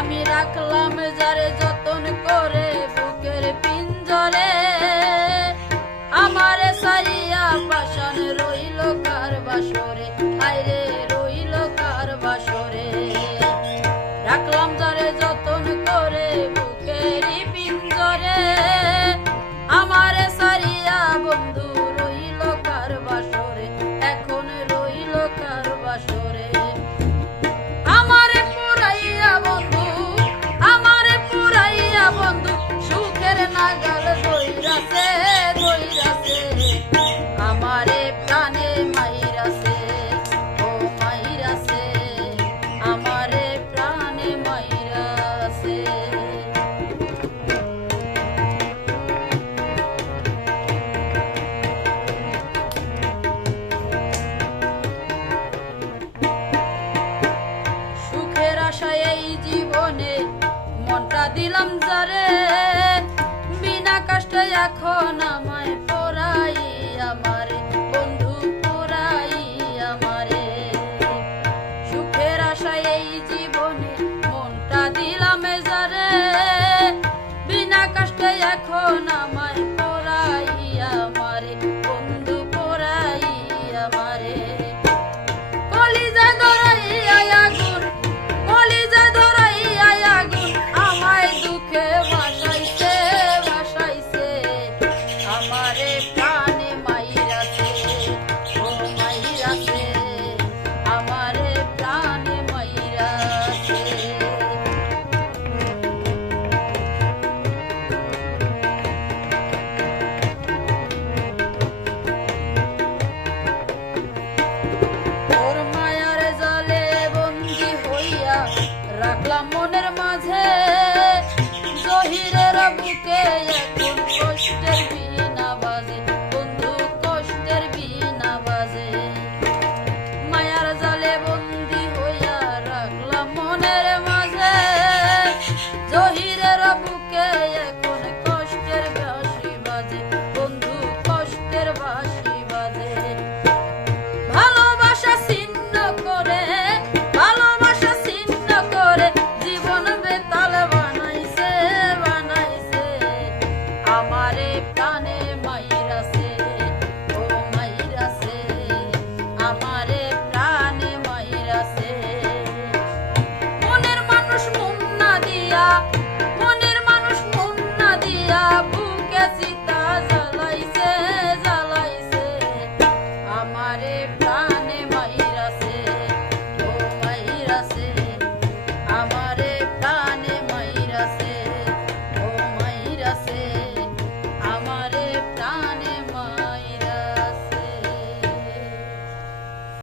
আমি রাখলাম যারে যতন করে বুকের পিঞ্জরে, আমারে সারিয়া পাশান রইল কার বাসরে, হায়রে রইল কার বাসরে। রাখলাম যারে যতন করে বুকের পিঞ্জরে, আমারে সারিয়া বন্ধু রইল কার বাসরে, এখন রইল কার বাসরে। আমারে পুরাইয়া বন্ধু, আমারে পুরাইয়া বন্ধু সুখের নাগাল ধইরাছে, ধইরাছে আমারে প্রাণে মাইরাছে, ও মাইরাছে আমারে প্রাণে মাইরাছে। সুখের আশায় এই জীবনে মনটা দিলাম যারে, বিনা কষ্টে এখন আমায় পড়াই আমারে বন্ধু পড়াই আমারে। সুখের আশায় এই জীবনে মনটা দিলাম যারে, বিনা কষ্টে এখন আমায় পড়াই আমারে বন্ধু পড়াই আমারে। কলিজা ধরাইয়া আগুন, কলিজা ধরাইয়া আগুন আমায় দুঃখে ভাসাইছে, ভাসাইছে আমারে প্রাণে মাইরাছে, ও মাইরাছে আমারে প্রাণে মাইরাছে। তোর মায়ার জালে বন্দি হইয়া রাখলাম মনের মাঝে, জহিরের বুকে এখন কষ্টের বিনা বাজে, বন্ধু কষ্টের বিনা বাজে। মায়ার জালে বন্দি হইয়া রাখলাম মনের মাঝে, জহিরের বুকে এখন কষ্টের বাঁশি বাজে, বন্ধু কষ্টের বাঁশি বাজে। ভালোবাসা ছিন্ন করে, ভালোবাসা ছিন্ন করে জীবন বেতাল বানাইছে, বানাইছে আমারে প্রাণে মাইরাছে, ও মাইরাছে আমারে প্রাণে মাইরাছে। মনের মানুষ মন না দিয়া, মনের মানুষ মন না দিয়া বুকে চিতা জ্বালাইছে, জ্বালাইছে আমারে প্রাণে মাইরাছে।